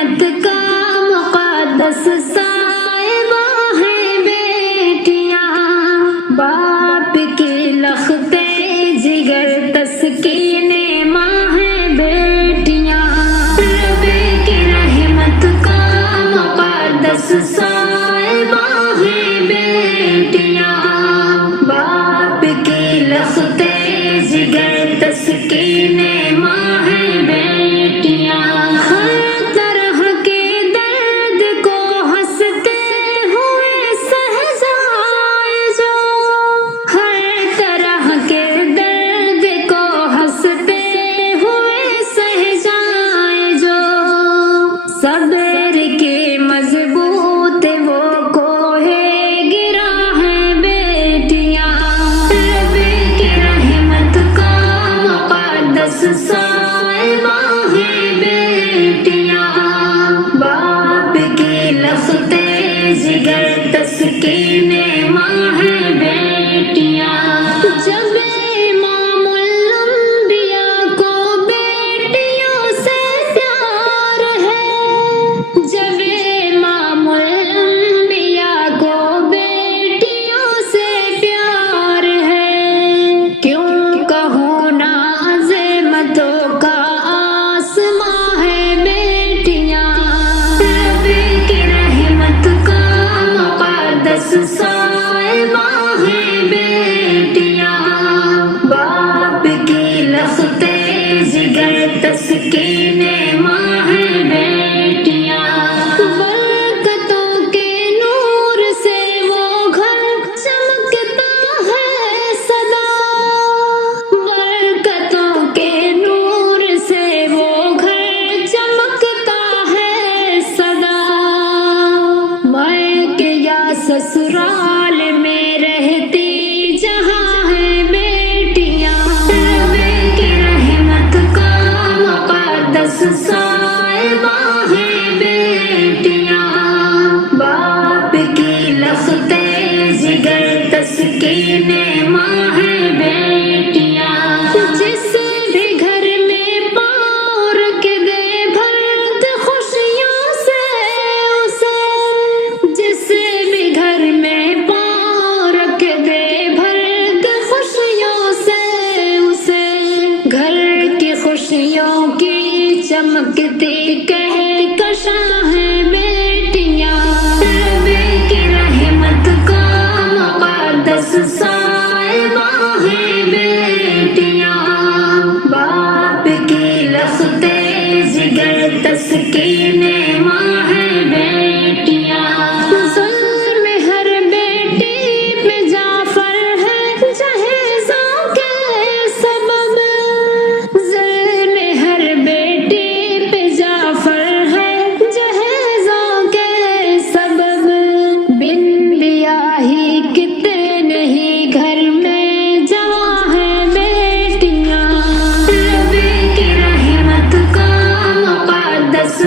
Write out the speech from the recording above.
رحمت کا مقدس صاحبہ ہے بیٹیاں، باپ کی لختے جگر تسکین ماں ہے بیٹیاں، رب کی رحمت کا مقدس صاحبہ ہے بیٹیاں، باپ کی لختے جگر تسکین ماں ہے بیٹیاں، ہر طرح کے درد کو ہنستے ہوئے سہ جائے جو، ہر طرح کے درد کو ہنستے ہوئے سہ جائے جو، صبر کے مضبوط وہ کوہ گرا ہے بیٹیاں، رب کی رحمت کا مقدس صاحبہ ہے بیٹیاں، باپ کی لختے جگر تسکین ماں ہے بیٹیاں، جب امام الانبیاء کو بیٹیوں سے پیار ہے، جب امام الانبیاء کو بیٹیوں سے پیار ہے، کیوں کہوں نا عظمتوں کا آسماں ہے بیٹیاں، رب کی رحمت کا مقدس صاحبہ ہے بیٹیاں، باپ کی لختے جگر تسکین ماں ہے بیٹیاں، برکتوں کے نور سے وہ گھر چمکتا ہے سدا، برکتوں کے نور سے وہ گھر چمکتا ہے سدا، میں کہ یا سسرال میں رہتی جہاں ہے بیٹیاں، رب کی رحمت کا مقدس صاحبہ ہے بیٹیاں، باپ کی لختے جگر تسکین ماں ہے بیٹیاں، جس بھی گھر میں پاؤں رکھ دے بھرت خوشیوں سے اسے، جس بھی گھر میں پاؤں رکھ دے بھرت خوشیوں سے اسے، گھر کی خوشیوں کی چمکتی کہکشاں ہے بیٹیاں، رب کی رحمت کا مقدس صاحبہ ہے بیٹیاں، باپ کی لختے جگر تسکین ماں ہے بیٹیاں، ظلم ہر بیٹی پہ جعفر ہے جہیزوں کے سبب، ظلم ہر بیٹی پہ جعفر ہے جہیزوں کے سبب، بن بیاہی کتنے نہیں گھر میں جواں ہے بیٹیاں، رب کی رحمت کا مقدس